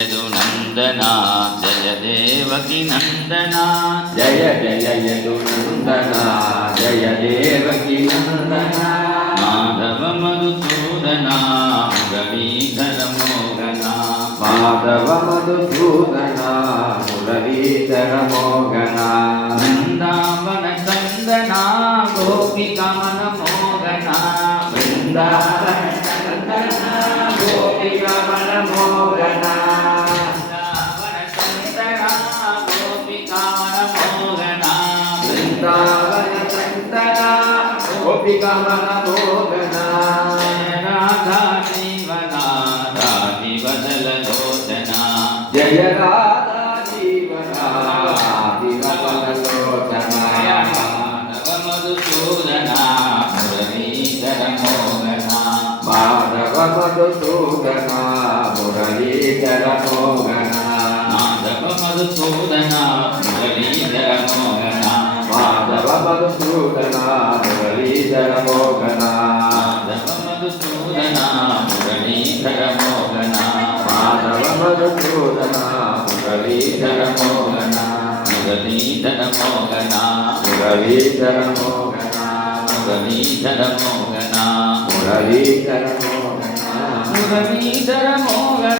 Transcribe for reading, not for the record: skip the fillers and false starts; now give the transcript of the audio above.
यदुनन्दना जय देवकी नन्दना जय जय यदुनन्दना जय देवकी नन्दना माधव मधुसूदना मुरलीधर मोहना माधव मधुसूदना मुरलीधर मोहना वृन्दावन चन्दना गोपिका मन मोहना वृन्दावन चन्दना गोपिका मन मोहना वृन्दावन चन्दना गोपिका मन मोहना राधा जीवना राधि बदल लोचना जय राधा जीवना दिवल लोचना माधव मधुसूदना मुरलीधर मोहना माधव मधुसूदना मुरलीधर मोहना माधव मधुसूदना मुरलीधर मोहना माधव मधुसूदना मुरलीधर मोहना माधव मधुसूदना मुरलीधर मोहना माधव मधुसूदना मुरलीधर मोहना मुरलीधर मोहना मुरलीधर मोहना मुरलीधर मोहना मुरलीधर मोहना मुरलीधर मोहना